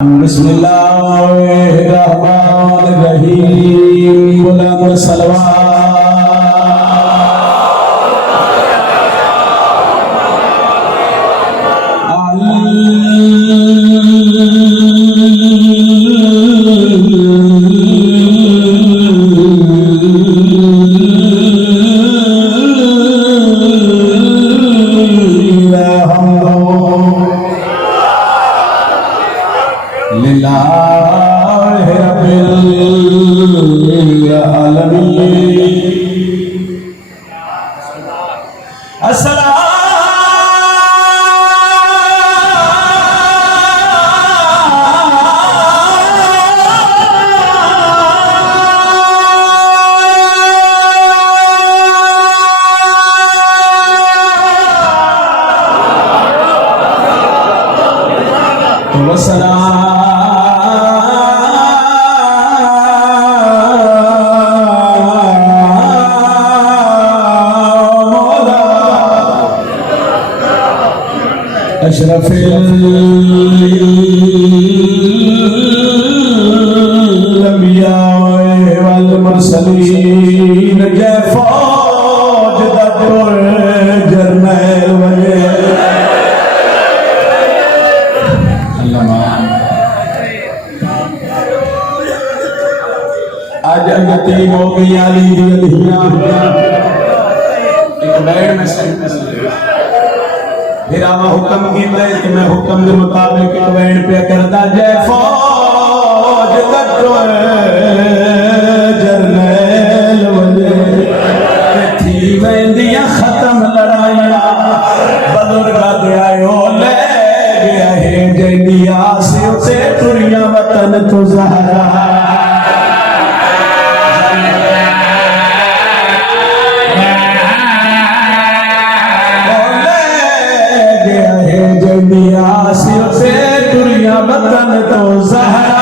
बिस्मिल्लाहिर्रहमानिर्रहीम। बुलंद सलवात। अशरफिल अंबिया वल मुरसलीन जय फौज दा जरनैल वजे आज यतीम हो गई अली दी अलियां एक बैठ में फिर आवा हुक्म की कि मैं हुक्म के मुताबिक एक बैंड पे करदा जय फौज जरनैल वजे थी वेंदियां खत्म लड़ाइयां बजुर्गा दे आयो ले गया है जैदिया से उसे टुरिया वतन तो ज़हरा से दुनिया वतन तो ज़हरा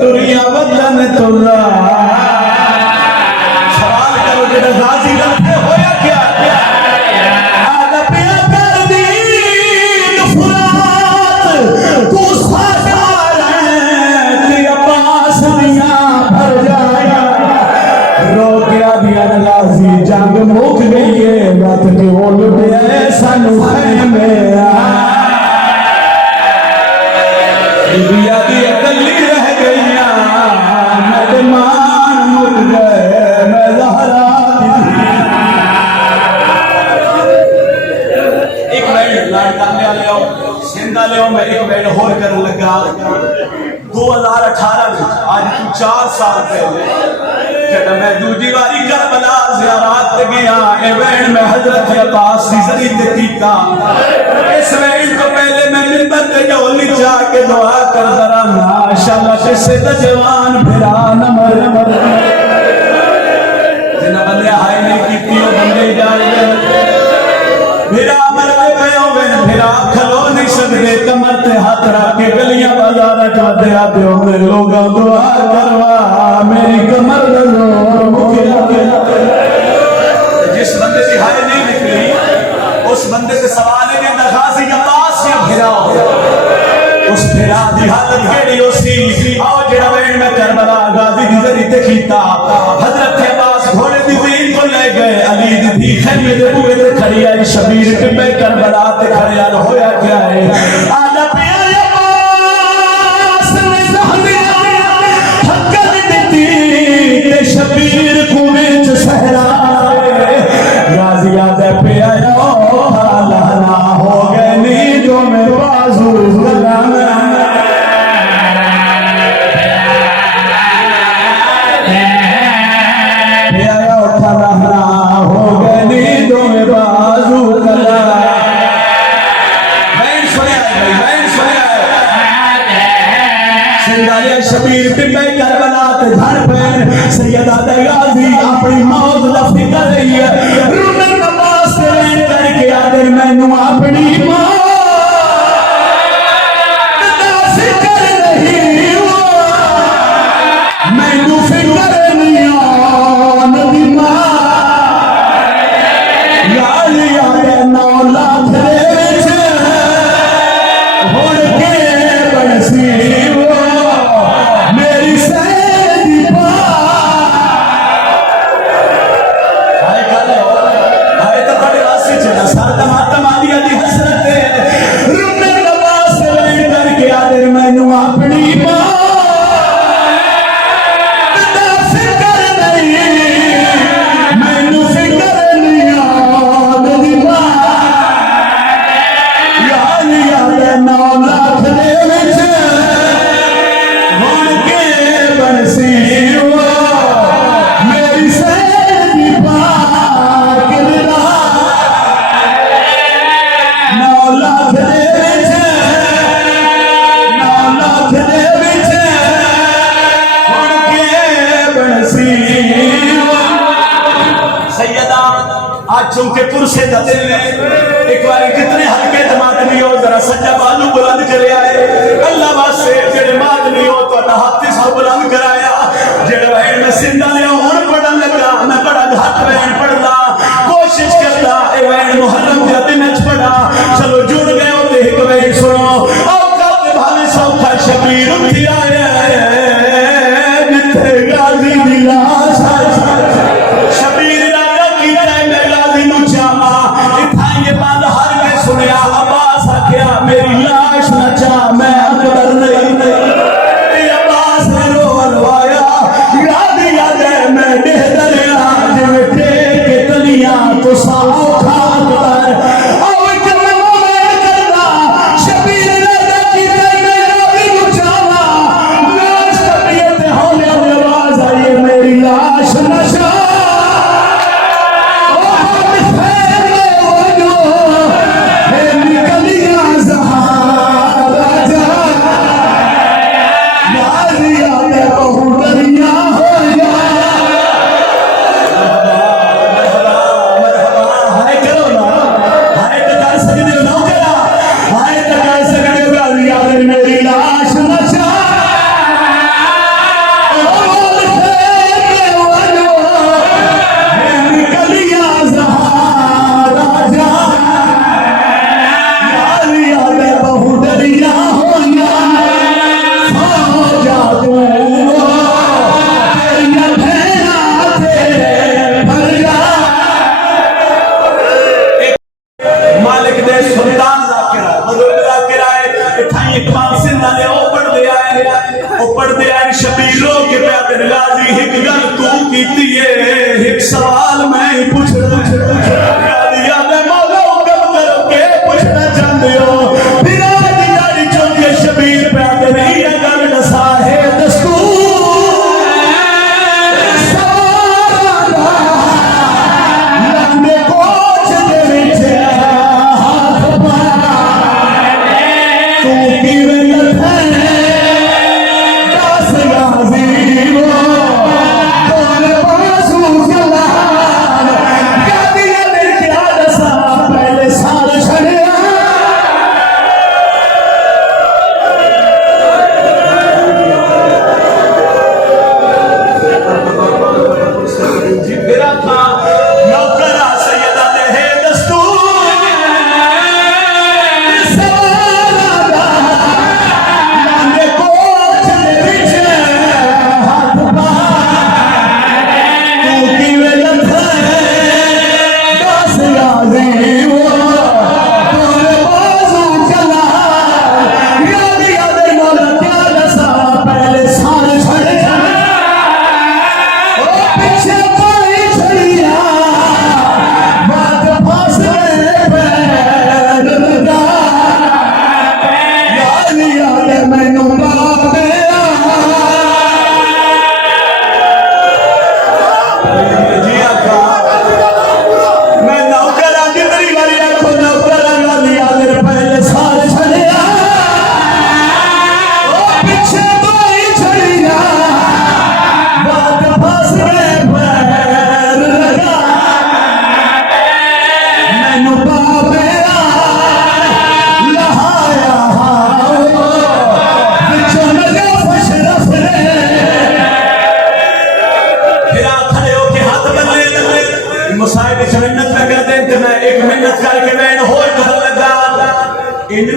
दुनिया वतन तो सवाल करो जेड़ा गाजी रखे होया क्या जंग मुक गई है रात के ओल पे सानू में बिया दी अकली रह गई मेहमान मुक गए मैं ज़हरा एक मिनट लाडा ले आओ सिंधा ले आओ मैं एक मिनट होर करने लगा 2018 में आज 4 साल पहले जब मैं दूसरी बारी करबला ज़ियारत गया इवेंट में हजरत अब्बास सिजरी ते कीता इस इवेंट को पहले मैं मिंबर पे जोली जाके दुआ कर दरा माशाअल्लाह से जवान फिरा नमर जिन्ना बंदे हाय नहीं कीती ओ बंदे जाए फिरा मरते पे होवे फिरा खलो नहीं सकदे कमर ते हाथ रख के गलियां बाजार च दे आते होवे लोगां दुआ करवा मेरी कमर दा जोर मुकिया जिस बंदे की हाय नहीं निकली उस बंदे से सवाल है कि दखासी अब्बास या फिरा उस फिरा दी हालत केड़ी होसी आओ जेड़ा वेण में करबला गाजी दी जरी ते कीता हजरत अब्बास घोड़े दी ज़ीन को ले गए अली दी खैमे दे बूहे ते खड़ी आई शबीर के मैं करबला ते खड़े यार होया क्या है आजा पिया अब्बास ने जहदिया हक्कल दी ते शबीर कुएं च सहरा गाजिया दे पिया लाना हो गए नींदों में बाजू गुलाम पिया लाना हो गए नींदों में बाजू गुलाम मैं सुनिया सिंगारिया शबीर पिंपे करबला ते धड़ पे सैयदा दे गाजी अपनी मौत दा फिक्र रही है रुने नमाज से करके आदर मैनू अपनी मौत दा फिक्र नहीं हुआ चूंकि पुरसे का दिल ने एक बार जितने हल्के जमात नहीं हो जरा सज्जा बालू बुलंद करे आए अल्लाह वास्ते जेड़े माद नहीं हो तो हाथ सब बुलंद कराया जेड़े बहन में सिंधा ने हुन पढ़न लगा मैं बड़ा घट बहन पढ़दा कोशिश करदा ए बहन मुहर्रम के दिन च पढ़ा चलो जुड़ गए हो ते एक बहन सुनो औका ते भावे सौखा शबीर उठी आया जिथे गाजी दी लाश शबीर राजा की मैं गाजी नु चावा इथा ये बात हर के सुनया अब्बास आख्या मेरी लाश न चा मैं अकबर नहीं अब्बास ने रोवाया गाजी याद है मैं देह दरिया जिवें के तलियां तो साओ खाक पर सवाल मैं पूछ शबीर प्यार नहीं गल दसा है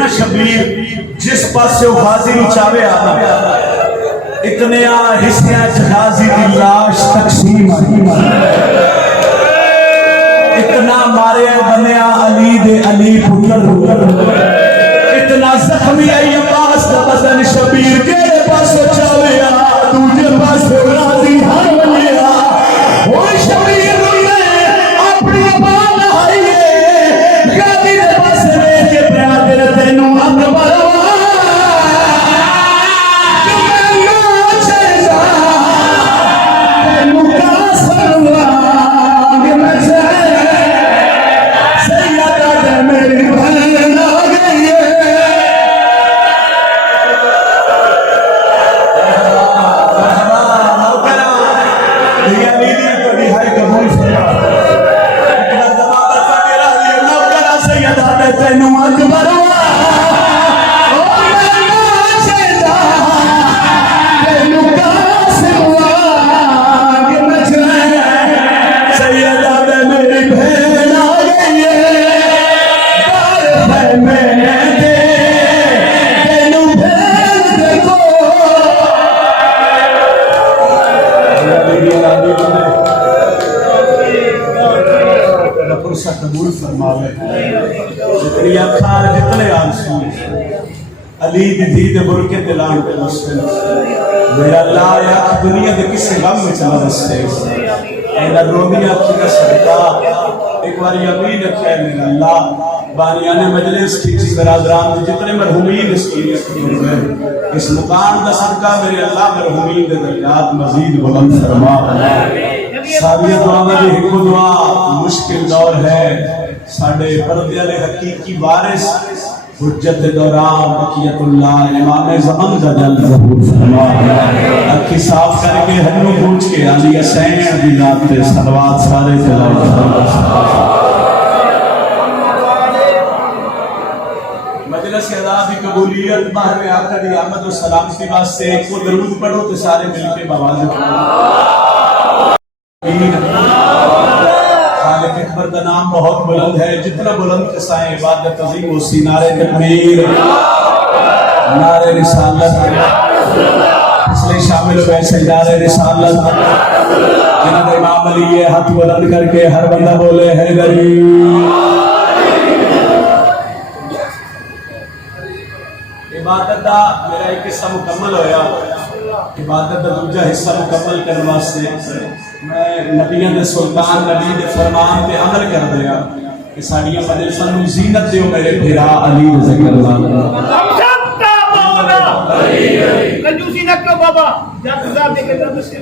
शबीर जिस पास गाजी चावे आता इतने हिस्से गाजी की लाश तकसीम इतना मारे बनया अली दे अली पुत्र इतना जख्मी आई अब्बास का बदन शबीर के पास चावे दूजे पास गाजी हर बनया वो शबीर ने अपनी बात हारिए गाजी दे पास लेके प्यार तेनू अकबर मैनू अकबर कबूल फरमावे जितनी अखा जितने आंसू अली दी धी दे बुरके दिलान पे वसते मेरा अल्लाह या दुनिया दे किसे गम में चला वसते एदा रोंदियां अखी दा सदका एक बार यकीन रखे मेरा अल्लाह बानियाने मजलिस की बरादरान जितने मरहूमीन इस मुकाम दा सदका मेरे अल्लाह मरहूमीन दे दर्जात मजीद बुलंद फरमा सारी दुआवां दी एक दुआ मुश्किल दौर है साडे पर्दे वाले हकीकी वारिस हुज्जत दौरान बकियतुल्लाह इमाम ज़मान दा जल ज़हूर फरमा अखी साफ करके हन्नू पूछ के अली हुसैन दी जात ते सलवात सारे चलाए मजलिस अदा दी कबूलियत बाहर में आका दी आमद और सलामती वास्ते एक को दरूद पढ़ो ते सारे मिलके बवाज़ पढ़ो खालिक अकबर का नाम बहुत बुलंद है जितना बुलंद कसाए इबादत अजीम उसी नारे तकबीर नारे रिसालत इसलिए शामिल वैसे नारे रिसालत जिन्होंने इमाम अली ये हाथ बुलंद करके हर बंदा बोले है गरीब इबादत का मेरा एक हिस्सा मुकम्मल होया इबादत का दूजा हिस्सा मुकम्मल करने वास्ते मैं नबियां दे सुल्तान नबी दे फरमान पे अमल कर दिया कि साडियां मजलिसां नूं ज़ीनत दियो मेरे फिरा अली ज़िक्र कंजूसी न करो बाबा जब साहब देखे दर्द से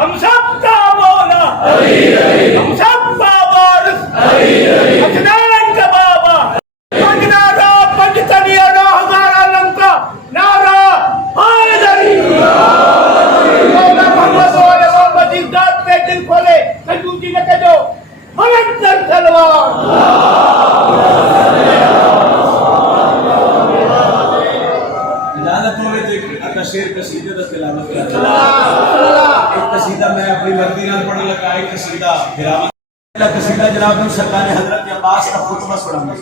हम सब का मौला हम सब का वारिस अदनान का बाबा पंजनारा पंजतनिया ना हजार आलम का नारा हैदरी मौला मोहम्मद वाले मोहम्मद इज्जत पे दिल खोले कंजूसी न करो भयंकर तलवार शेर कसीदे दा तिलावत कर एक कसीदा मैं अपनी मर्जी नाल पढ़न लगा एक कसीदा फिरावन पहला कसीदा जनाब सरकार हजरत अब्बास का खुतबा सुनाना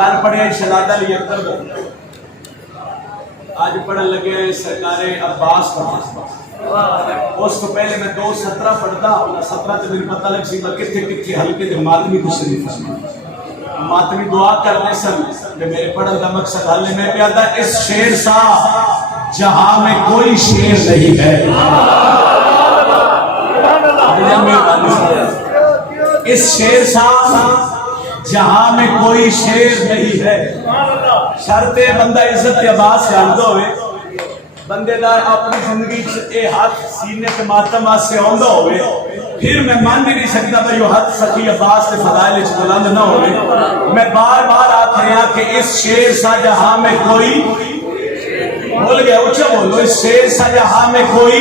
काल पढ़े शहजादा अली अकबर आज पढ़न लगे सरकार अब्बास का खुतबा उस तो पहले मैं 2:17 पढ़ता 17 से मेरे पता लग सी किथे किथे हल्के दे मातमी तशरीफ मातमी दुआ करने सन मेरे पढ़न का मकसद हल में प्यादा इस शेर सा जहां में कोई शेर नहीं है इस शेर सा जहां में कोई शेर नहीं है शर्ते बंदा इज्जत अब्बास से आंदा होवे बंदे दा अपनी जिंदगी च ए हाथ सीने ते मातम से आंदा होवे फिर मैं मान नहीं सकता भाई वो हद सखी अब्बास के फदाइल च बुलंद ना होवे मैं बार-बार आख रहा कि इस शेर सा जहां में कोई बोल गया ऊंचा बोलो इस शेर सा जहां में कोई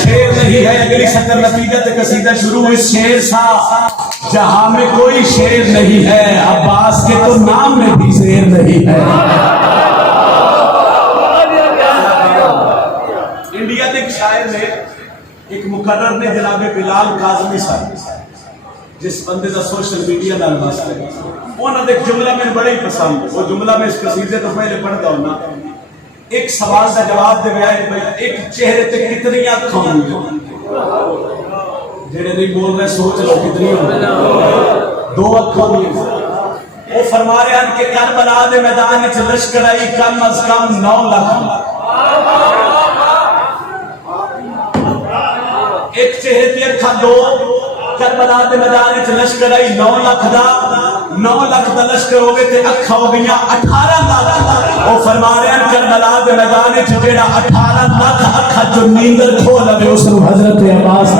शेर नहीं है अगली सतर नतीजा ते कसीदा शुरू इस शेर सा जहां में कोई शेर नहीं है अब्बास के तो नाम में भी शेर नहीं है इंडिया के एक शायर ने एक मुकर्रर ने जनाब बिलाल काज़मी साहब जिस बंदे का सोशल मीडिया नाल वास्ता उन्होंने एक जुमला मैंने बड़ा ही पसंद वो जुमला में इस कसीदे तो पहले पढ़ता हूं ना एक सवाल का जवाब दे भाई एक चेहरे पे कितनी आंखें होंगी जेड़े नहीं बोल रहे सोच लो कितनी होंगी 2 आंखें होंगी वो फरमा रहे हैं कि करबला दे मैदान में लश्कर आई कम अज कम 9 लाख एक चेहरे पे अखा 2 करबला दे मैदान में लश्कर आई 9 लाख दा लश्कर हो गए ते अखा हो गई 18 लाख वो फरमा रहे हैं करबला दे मैदान में जेड़ा 18 लाख अखा जो नींदर खो लवे उस हजरत अब्बास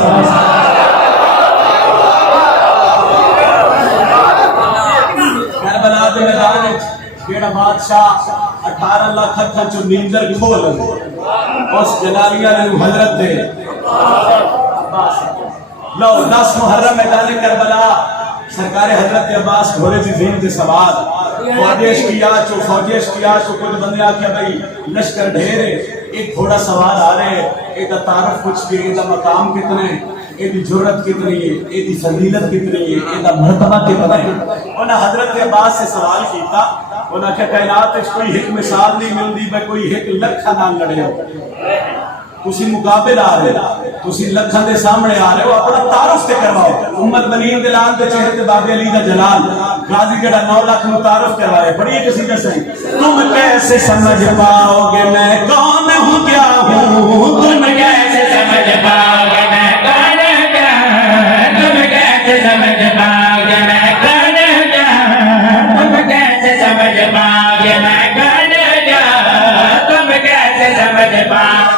करबला दे मैदान में जेड़ा बादशाह 18 लाख अखा जो नींदर खो लवे उस जलालिया ने हजरत लो 10 मुहर्रम मैदान करबला सरकार हजरत अब्बास घोड़े की जीन के सवाल फौजेश किया कुछ बंदे आके भाई लश्कर ढेर एक घोड़ा सवार आ रहे एदा तारफ कुछ भी एदा मकाम कितने एदी जुर्रत कितनी है एदी फजीलत कितनी है एदा मर्तबा कितना है उन्हें हजरत अब्बास से सवाल किया उन्हें क्या कायनात कोई एक मिसाल नहीं मिलती भाई कोई एक लखा नाल लड़े हो तुसी मुकाबिल आ रहे हो तुसी लखां दे सामने आ रहे हो अपना तारुफ ते करवाओ उम्मत बनीन दे लाल दे चेहरे ते बाबे अली दा जलाल गाजी केड़ा 9 लाख नु तारुफ करवाए बड़ी कसीदा सही तुम कैसे समझ पाओगे मैं कौन हूं क्या हूं तुम कैसे समझ पाओगे मैं कौन क्या तुम कैसे समझ पाओगे मैं कौन क्या तुम कैसे समझ पाओगे मैं कौन क्या तुम कैसे समझ पाओगे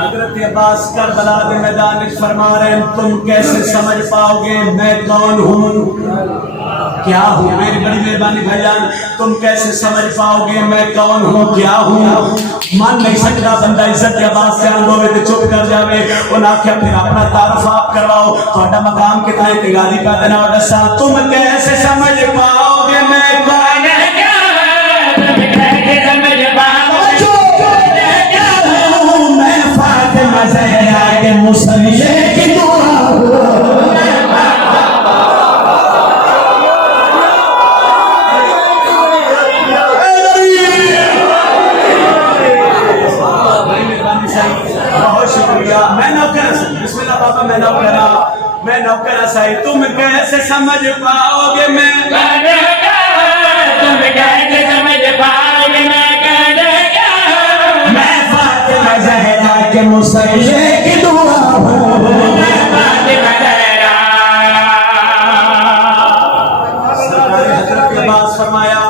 हजरत अब्बास करबला के मैदान में फरमा रहे हैं तुम कैसे समझ पाओगे मैं कौन हूँ क्या हूँ मेरी बड़ी मेहरबानी भाईजान तुम कैसे समझ पाओगे मैं कौन हूँ क्या हूँ मान नहीं सकता बंदा इज्जत के अब्बास से अनुभव तो चुप कर जावे उन आख्या फिर अपना तारुफ आप करवाओ थोड़ा मकाम कितना है तिगारी का देना और दसा तुम कैसे समझ पाओगे मैं कौन क्या तुम कैसे समझ पाओगे मैं फातिमा ज़हरा के मुसल्ले की दुआ मैं नौकर सही तुम कैसे समझ पाओगे मैं तुम कैसे समझ पाओगे मैं फातिमा ज़हरा के मुसल्ले की दुआ मैं फातिमा ज़हरा हज़रत अब्बास फरमाया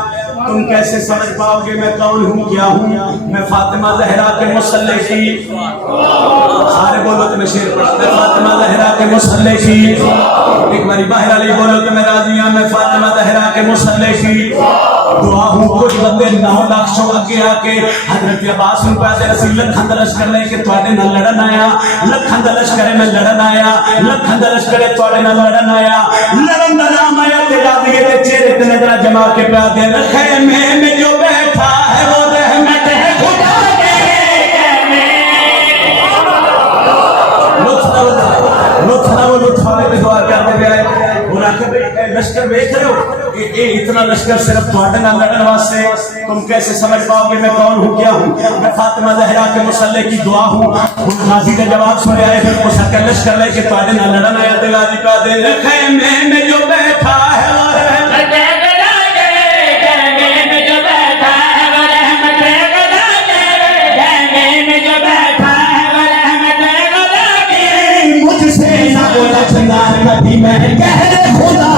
तुम कैसे समझ पाओगे मैं कौन हूँ क्या हूँ मैं फातिमा ज़हरा के मुसल्ले की सारे बोलो तो मैं शेर पढ़ता मैं फातिमा ज़हरा के मुसल्ले की एक बारी बाहर अली बोलो तो मैं राजी हूं मैं फातिमा ज़हरा के मुसल्ले की दुआ हूं कुछ बंदे 9 लाख शो आगे आके हजरत अब्बास ने कहा रसूल लखन दा लश्कर लेके ਤੁਹਾਡੇ ਨਾਲ लड़न आया लखन दा लश्कर में लड़न आया लखन दा लश्कर ਤੁਹਾਡੇ ਨਾਲ लड़न आया लड़न दा नाम आया ते राजी के चेहरे ते नजर जमा के प्या दे रखे में जो बैठा है वो रहमत है खुदा लश्कर देख रहे हो ये इतना लश्कर सिर्फ ਤੁਹਾਡੇ ਨਾਲ लड़न वास्ते तुम कैसे समझ पाओगे मैं कौन हूँ क्या हूँ मैं फातिमा ज़हरा के मुसल्ले की दुआ हूँ गाजी का जवाब सुने आए उस लश्कर लेके ਤੁਹਾਡੇ ਨਾਲ लड़न आया ते गाजी का दे रखे में जो बैठा है वो रहमत है में जो बैठा है वो रहमत है में जो बैठा है वो रहमत है मुझसे ना उलझना कभी मैं कह खुदा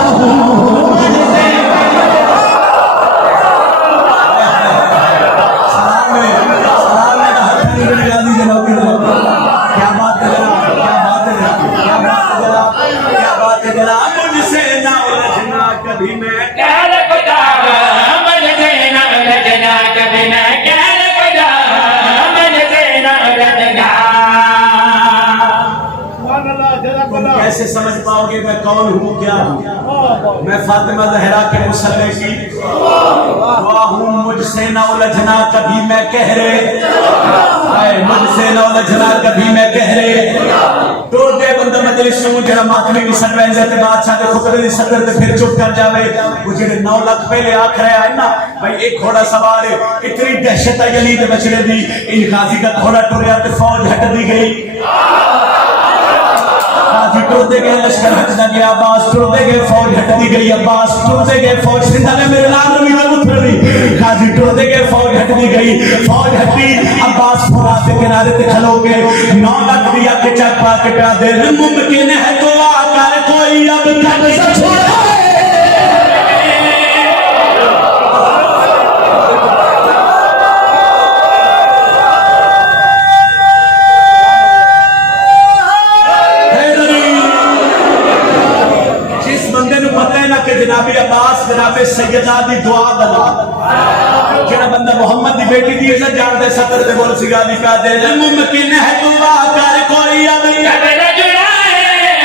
कैसे समझ पाओगे मैं कौन हूँ क्या हूँ मैं फातिमा ज़हरा के मुसल्ले की दुआ हूँ मुझसे न उलझना कभी मैं कह रहे मुझसे न उलझना कभी मैं कह रहे तो दे बंदा मजलिस में जरा मातमी की सरवेंज ते बादशाह के खुतबे दी सदर ते फिर चुप कर जावे वो जेडे 9 लाख पहले आख रहे हैं ना भाई एक घोड़ा सवार है इतनी दहशत है यलीद बचड़े दी इन गाजी का घोड़ा टुरया ते फौज हट दी गई टुरते गए लश्कर हटता गया अब्बास टुरते गए फौज हटती गई अब्बास टुरते गए फौज जिंदा में मेरे लाल नबी का उठ रही गाजी टुरते गए फौज हटती गई फौज हटी अब्बास फुरात के किनारे पे खलो के 9 लाख दिया के चक पा के प्या दे मुमकिन है तो आकर कोई अब तक से छोड़ा कि जनाबी अब्बास जनाबे सैयदा दी दुआ दला जेड़ा बंदा मोहम्मद दी बेटी दी इज्जत जानदे सतर ते बोल सिगा दी का दे मुमकिन है दुआ कर कोई अब कबे न जुड़ाए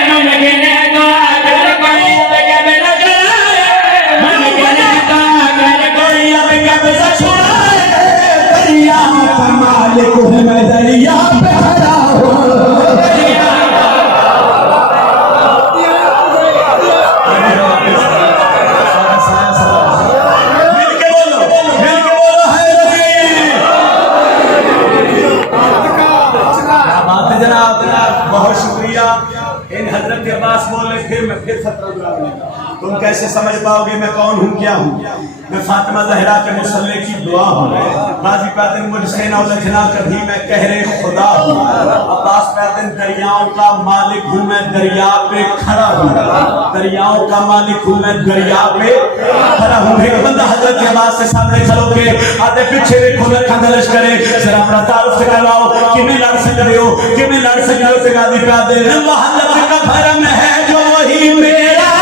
मुमकिन है दुआ कर कोई अब कबे न जुड़ाए मुमकिन है दुआ कर कोई अब कबे न छुड़ाए दरिया का मालिक हूं मैं दरिया पे खड़ा हूं बहुत शुक्रिया इन हजरत अब्बास बोले फिर तुम कैसे समझ पाओगे मैं कौन हूँ क्या हूँ मैं फातिमा ज़हरा के मुसल्ले की दुआ हूँ गाजी पातिन मुझसे न उलझना कभी मैं कहरे खुदा हूँ अब्बास पातिन दरियाओं का मालिक हूँ मैं दरिया पे खड़ा हूँ दरियाओं का मालिक हूँ मैं दरिया पे खड़ा हूँ एक बंदा हजरत अब्बास से सामने खड़ो के आधे पीछे देखो मैं खंदलश करे जरा अपना तारुफ से करवाओ कि मैं लड़ सकते हो कि मैं लड़ सकते हो गाजी पातिन मोहब्बत का भरम है जो वही मेरा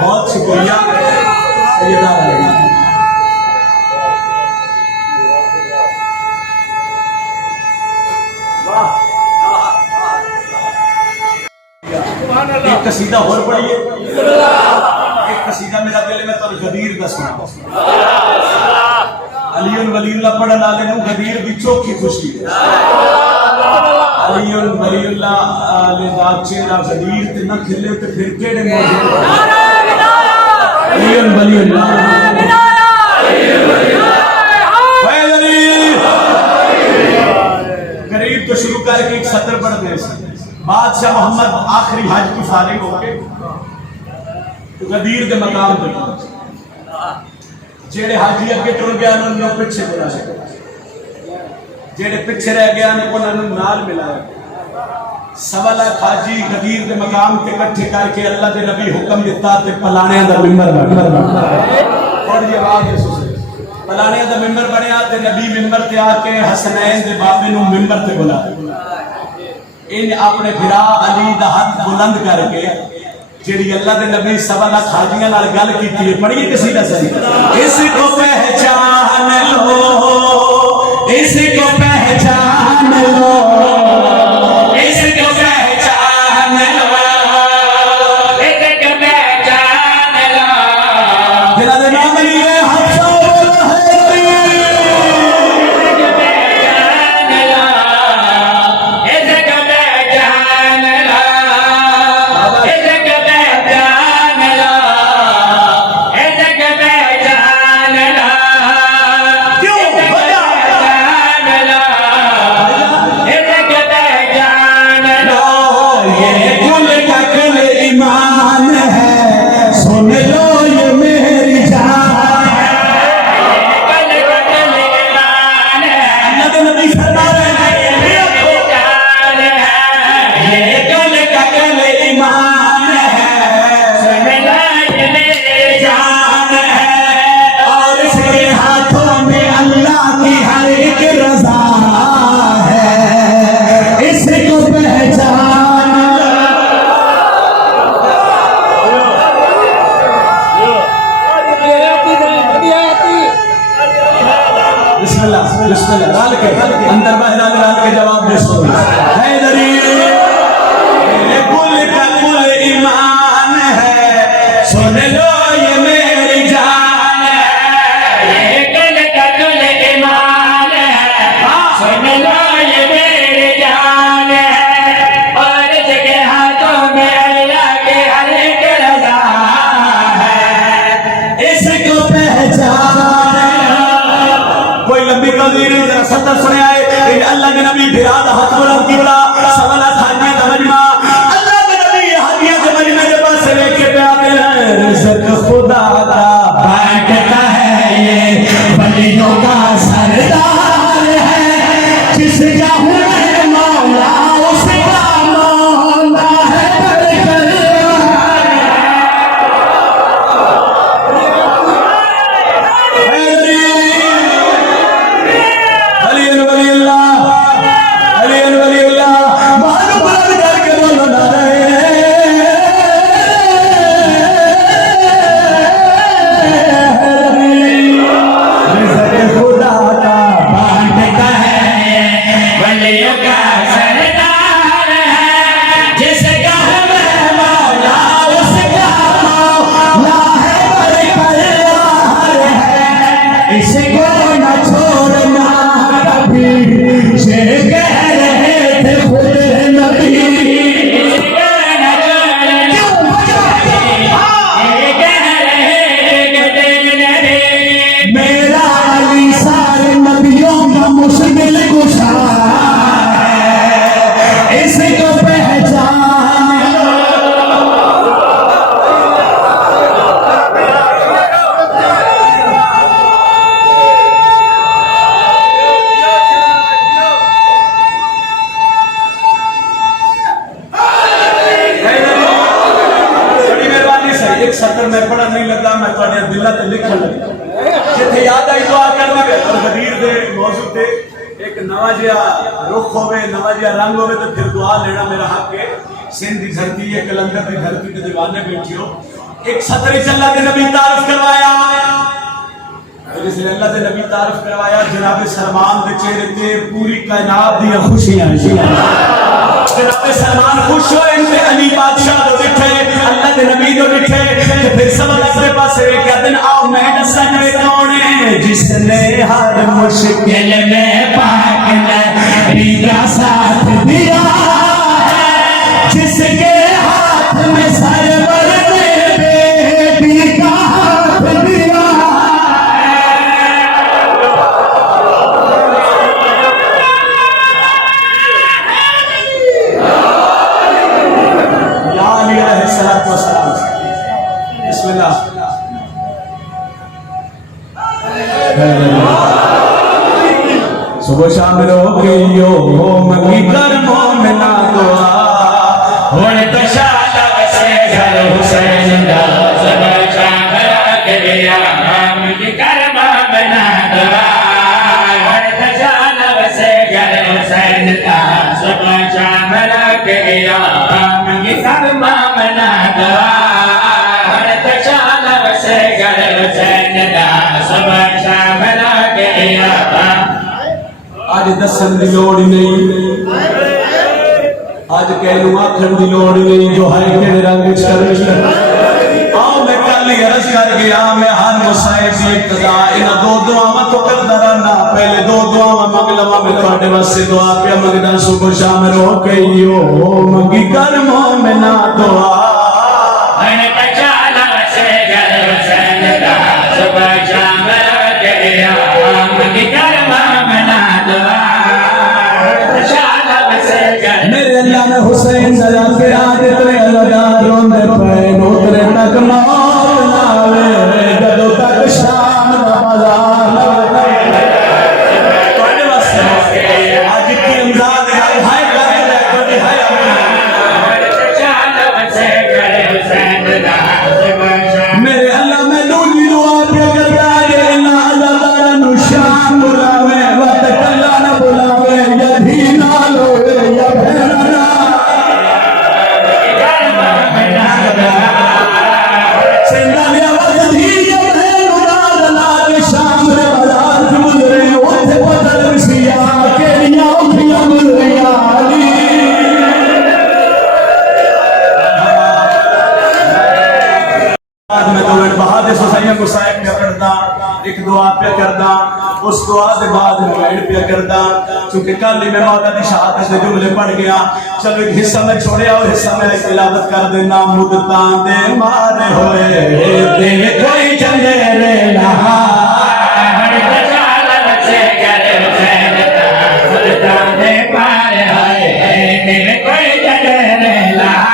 बहुत शुक्रिया एक कसीदा और पढ़िए एक कसीदा मेरा दिल में तो गदीर का सुना अलीउल वलीउल्लाह पढ़न वाले नु गदीर दी चौकी खुशी अलीउल वलीउल्लाह आले दा चेहरा गदीर ते न खिले ते फिर केड़े मौजूद अलीउल वलीउल्लाह गरीब तो शुरू करके एक सत्र पढ़ गए बादशाह मोहम्मद आखिरी हज की फारिग होके तो गदीर के मकाम पे जेड़े हाजी अगे टुर गया उन्होंने पिछे बुलाया जेड़े पिछे रह गया उन्होंने नाल मिलाया सवा लाख हाजी गदीर के मकाम ते इकट्ठे करके अल्लाह के नबी हुक्म दिता ते पलाने दा मिंबर बन और ये आवाज पलाने दा मिंबर बनया ते नबी मिंबर ते आके हसनैन दे बाबे नु मिंबर ते बुलाया इन अपने फिरा अली दा हाथ बुलंद करके जेड़ी अल्लाह दे नबी सवा लाख हाजियां नाल गल कीती है पढ़िए कसीदा सही इसको पहचान लो इसको पहचान लो इसको पहचान लो इसको पहचान लो जिला दे नाम लिए हफ्सा मैं पढ़न नहीं लगा, मैं तुहाडे दिलों ते लिखण लगा। जिथे याद आई दुआ करनी है। और गदीर दे मौजू ते एक नवा जिहा रुख होवे, नवा जिहा रंग होवे, तो फिर दुआ लेना मेरा हक है। सिंध की धरती है, कलंदर की धरती ते दीवाने बैठे हो। एक सतरी अल्लाह के नबी तारफ करवाया, जिसने अल्लाह के नबी तारफ करवाया, जनाब सलमान के चेहरे पे पूरी कायनात दी खुशियां। जनाब सलमान खुश होए, इनते अली बादशाह जो दिखे, अल्लाह के नबी जो दिखे, तो फिर सब अपने पास क्या दिन आओ मैं दसा करे कौन है जिसने हर मुश्किल में पाक नबी का साथ दिया है, जिसके हाथ में सरवर ने बेटी का हाथ दिया। सुबह शाम रोकियो मंगी कर मोमिना दुआ होने तो शादा से घर हुसैन दा सुबह शाम रोकियो मंगी कर मोमिना दुआ होने तो शादा से घर हुसैन दा सुबह शाम रोकियो मंगी कर मोमिना दुआ होने तो शादा से घर हुसैन दा सुबह शाम रोकियो। आज दसन की लोड़ नहीं, आज कहलू आखन की लोड़ नहीं, जो है कि रंग चल आओ मैं कल ही अर्ज कर गया। मैं हर मुसाइब की इब्तिदा इन दो दुआवां तो करदा रहना। पहले दो दुआवां मंग लवा, मैं तुहाडे वास्ते दुआ पे मंगदा। सुबह शाम रो के यो मंगी कर मोमिना दुआ मैंने पहचाना से घर हुसैन दा सुबह शाम रो के यो मंगी कर मोमिना दुआ। मेरे अल्लाह ने हुसैन सजा के आज तेरे लगा रोंदे पे नोतरे तक मौत ना आवे, जदों तक शाम दा बाजार ना आवे। तुहाडे वास्ते आज की इमदाद है, हाय कर तुहाडे हाय मेरे अल्लाह में दूजी दुआ पे करदा है ना अल्लाह नु शाम बुलावे वत कल्ला ना बुलावे यही ना लोए या भेना सेंदा ने आवाज दी या भेना ना के शाम रे बाजार च गुजरे ओथे बदल सिया केड़ियां उठियां गुजरियां मैं तो बहादुर सोसाइया को साहिब पे करदा, एक दुआ पे करदा, उस दुआ के बाद मैं पे करदा। क्योंकि कल ही मैं मौला दी शहादत के जुमले पढ़ गया। चलो एक हिस्सा मैं छोड़िया और हिस्सा मैं तिलावत कर देना। मुद्दतां दे मारे होए तेरे कोई चले रे लहा मुद्दतां दे मारे होए तेरे कोई चले रे लहा।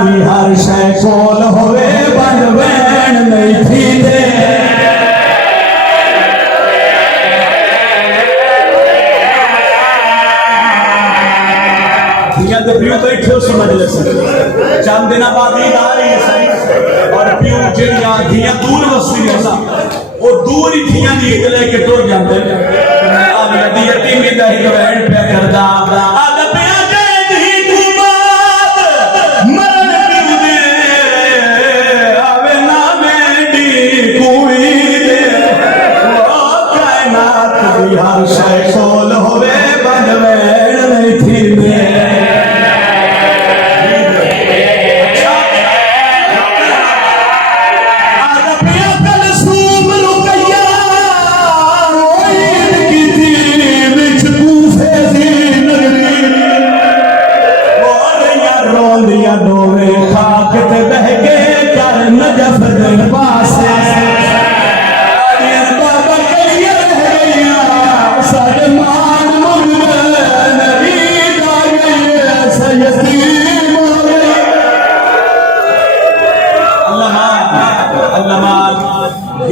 हर शय कोल होवे बन वैन नहीं थी दे दिया तो प्यू तो इठो समझ ले सकते चंद दिन बाद ईद आ रही है सही और प्यू जिहड़ियां धियां दूर वसती होना वो दूर ही धियां दी ईद लेके टुर जांदे मैं आ दी यतीमी दा ही वैन पे करदा हर शय कोल होवे बन वैन नहीं थी दे रोंदिया डोरे खाक ते बह के कर नजफ दे पासे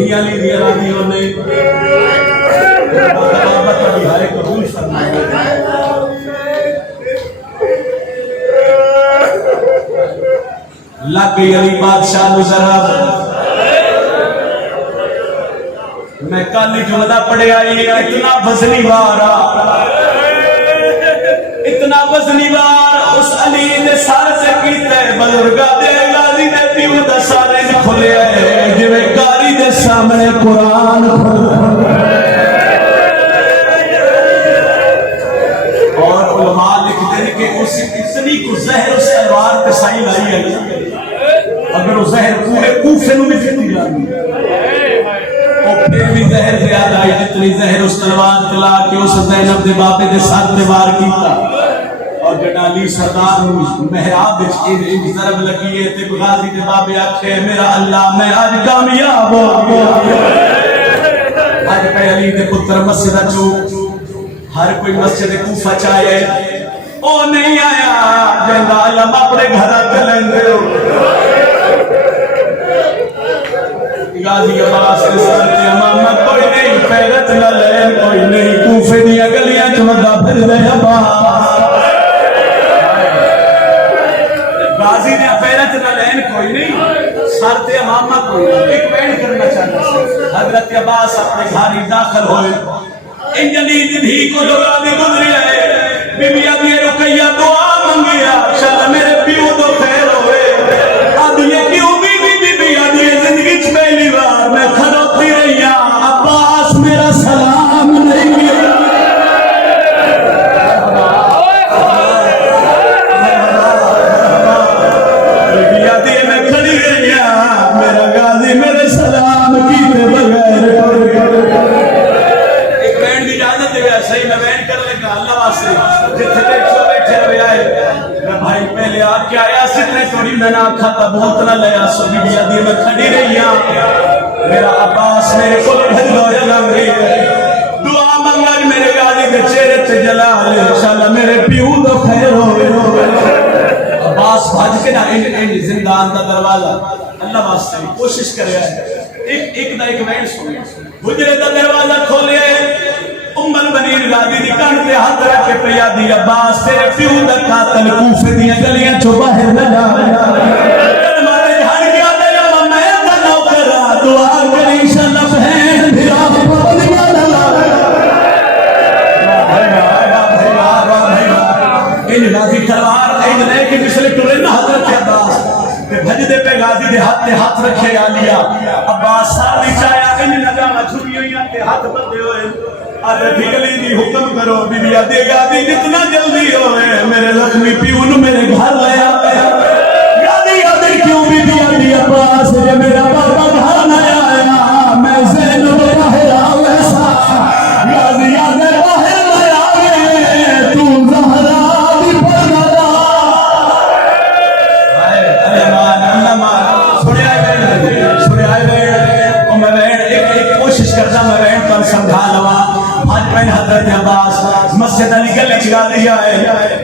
दुनिया ली दिया रादियों ने बाबा कभी हरे कबूल फरमाए। लग गई अली बादशाह जरा मैं कल ही जुमला पढ़िया इतना वजनी वारा इतना वजनी वार उस अली ने सारे से कीते बुजुर्गा दे गाजी दे पीऊ दा सारे ने खोलिया जिवें कारी दे सामने कुरान और उलमा लिखते हैं कि उस इतनी को जहर उस तलवार पे साई लाई है अगर वो जहर पूरे कूफे में भी फिर जाती और फिर भी जहर ज्यादा आई जितनी जहर उस तलवार चला के उस ज़ैनब दे बापे दे सर पे वार कीता और जनाली सरदार मेहराब विच इंज ज़रब लगी है ते गाजी दे बापे आखे मेरा अल्लाह मैं आज कामयाब हो गया। आज पे अली दे पुत्र मस्जिद चो हर कोई मस्जिद कूफा चाहे ओ नहीं आया जंदा लम अपने घर चलेंगे गाजी अब्बास के साथ इमाम कोई नहीं पैरत न लेन कोई नहीं कूफे दी गलियां च वदा फिर दे अब्बास गाजी ने पैरत न लेन कोई नहीं सर ते इमाम कोई एक वेण करना चाहता है। हजरत अब्बास अपने घर दाखिल होए इंजली दी को लोगा दी गुजरी है बीबी आदि रुकैया दुआ मंगिया शाला मेरे पियो तो खैर होए आदि क्यों बीबी आदि जिंदगी च पहली बार मैं खड़ोती रही अब्बास मेरा सलाम नहीं मिला बीबी आदि मैं खड़ी रही मेरा गाजी मेरे सलाम की बगैर सही मैं बैठ कर लगा अल्लाह वास्ते जिथे बैठो बैठे रहे आए मैं भाई पहले आ क्या आया सितने थोड़ी मैंने आखा था बहुत ना लिया सो बीबी आदि मैं खड़ी रही मेरा अब्बास मेरे को भज गया लग रही दुआ मंगल मेरे गाली के चेहरे पे जलाल इंशाल्लाह मेरे पियो तो खैर हो अब्बास भज के ना इन जिंदान का दरवाजा अल्लाह वास्ते कोशिश कर एक ना एक वैन सुन हुजरे का दरवाजा खोले उम्मल बनीर गादी दी कान पे हाथ रख के पिया दी अब्बास तेरे पियो दा कातल कूफे दी गलियां चो बाहर न जा मारे हर गया दे मैं दा नौकर दुआ करी इंशाल्लाह बहन भिरा पवनिया ला इन गाजी तलवार इन लेके मिसले टुरे ना हजरत अब्बास ते भजदे पे गाजी दे हाथ रखे आलिया अब्बास सारी चाया इन नगामा छुरी होई ते हाथ बंदे होए अरे भिगली दी हुक्म करो बीबी आदि गादी जितना जल्दी होए मेरे लक्ष्मी पियो नु मेरे घर ले आ गादी आदि क्यों बीबी आदि अब्बास जे मेरा बाबा घर न आया मैं ज़ैनब बाहर आवे सा गादी आदि बाहर न आवे तू ज़हरा दी परदा अरे मान सुने आए ओ मैं एक कोशिश करता मैं पर समझा लवा हजरत अब्बास मस्जिद अली गली चला दिया है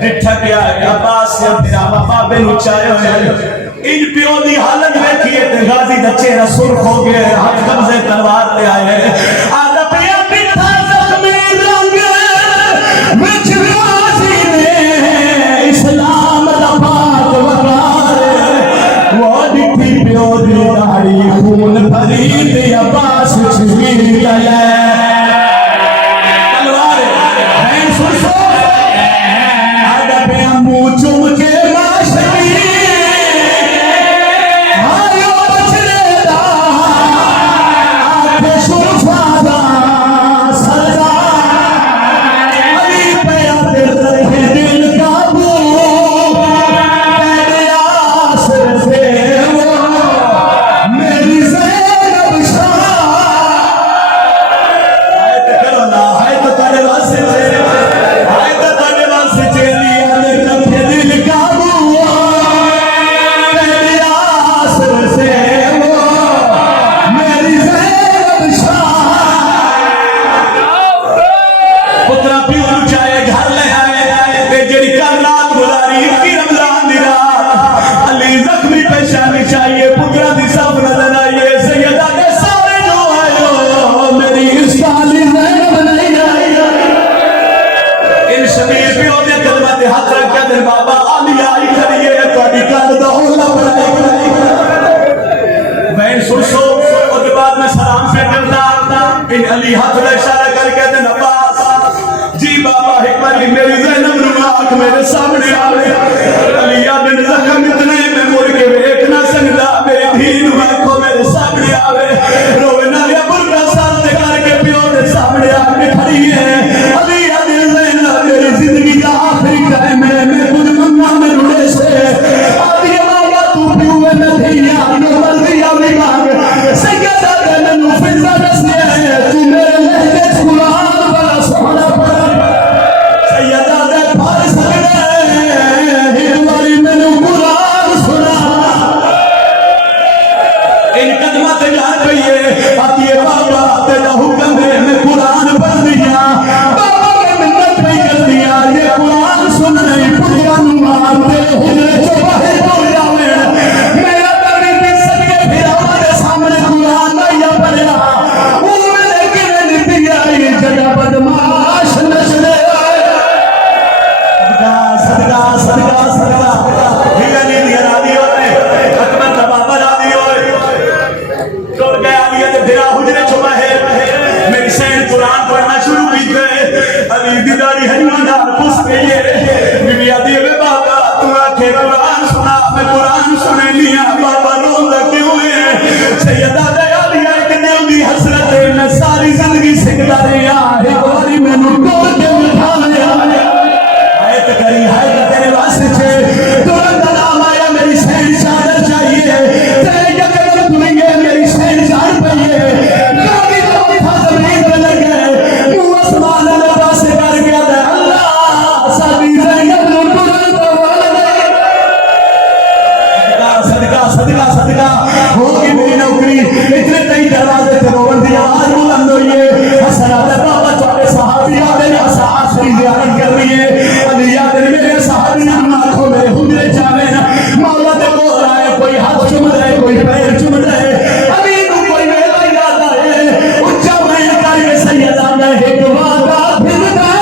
डिठा गया अब्बास से मेरा बाबे नु चाहे इन पियो दी हालत देखिए ते गाजी दा चेहरा सुर्ख हो गया हाथ कब्जे तलवार ले आए आदा पिया बिठा जख्मी रंग विच गाजी ने इस्लाम दा पाक वकार वो डिठी पियो दी दाढ़ी खून भरी ते अब्बास छुई गया चुम के दिल का अली हाथ का इशारा करके कहते हैं अब्बास जी बाबा एक बार मेरी ज़ैनब रुमाक मेरे सामने आवे। अली आदन जख्म इतने में मुड़ के देख ना सकता मेरी धीन आंखों मेरे सामने आवे। रोवे ना या बुरका सामने करके प्यो के सामने आके खड़ी है। अली आदन ज़ैनब मेरी जिंदगी का आखिरी टाइम है मैं कुछ मंगा में रुड़े से आदि मांगा तू प्यो में नदिया नो मर्दिया में मांग सैयदा गन फिजा दसे तू मेरे लहजे कुरान वाला सोना पढ़ सैयदा दे फार सकदे हिंदवारी मैनू कुरान सुना। इन कदमां ते जान पईए आदि बाबा तेरा हुक्म है मैं कुरान पढ़ दिया बाबा के मिन्नत नहीं कर दिया ये कुरान सुन नहीं पुरिया नु मारते हुए जो बाहर बोल जावे मेरा बड़ी भी सके फिर हमारे सामने कुरान नहीं पढ़ा वो मैंने किने दिया ये जगह बदमाश नशरे सदका सदका सदका हिगली दिया रादी होए अकबर का बाबा रादी होए टोल गया अली ते फिरा हुजरे छुपा है मेरी सैन कुरान पढ़ना शुरू की थे अली दी दाढ़ी हनुमान पुस गई है बीबी आदी वे बाबा तू आखे कुरान सुना मैं कुरान सुने लिया बाबा रोंदा क्यों है सैयदा दे अली एक दिल दी हसरत है मैं सारी जिंदगी सिखदा रहा एक बारी मैनू टोल के उठाया आयत करी है तेरे वास्ते छे तुरंत नाम आया मेरी सैन चादर चाहिए तेरे यकदम दुनिया मेरी सैन जान पईए गाड़ी तो उठा जमीन पे लग गए तू आसमान में पासे कर गया अल्लाह सादी ज़ैनब नु तुरंत सदका सदका सदका होगी मेरी नौकरी इतने कई दरवाजे थे रोवन दी आवाज बुलंद हुई है हसरत बाबा तुम्हारे सहाबी आदे ने आखिरी ज़ियारत कर रही है अली आदे मेरे सहाबी आंखों में हुजरे जावे ना मौला दे बोल आए कोई हाथ चूम रहे कोई पैर चूम रहे अभी नु कोई वेला याद आए उच्चा मैं करके सैयदा ने एक वादा फिरदा